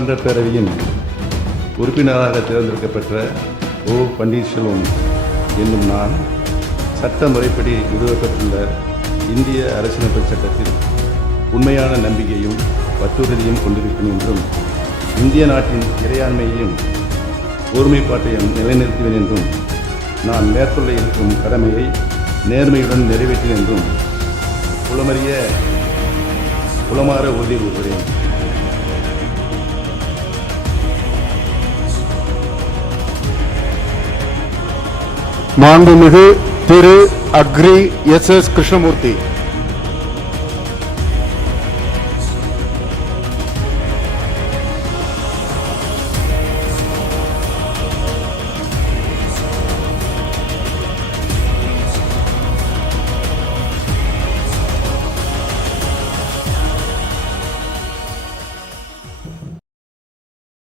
சட்டமன்ற பேரவையின் உறுப்பினராக தேர்ந்தெடுக்கப்பெற்ற ஓ. பன்னீர்செல்வம் என்னும் நான் சட்ட முறைப்படி நிறுவப்பட்டுள்ள இந்திய அரசியலமைப்பு சட்டத்தில் உண்மையான நம்பிக்கையும் பற்றுறுதியும் கொண்டிருக்கும் என்றும் இந்திய நாட்டின் இறையாண்மையையும் ஒருமைப்பாட்டையும் நிலைநிறுத்துவேன் என்றும் நான் மேற்கொள்ள இருக்கும் கடமையை நேர்மையுடன் நிறைவேற்றேன் என்றும் உளமாற உறுதி கூறுகிறேன். மாண்புமிகு திரு அக்ரி எஸ். எஸ். கிருஷ்ணமூர்த்தி.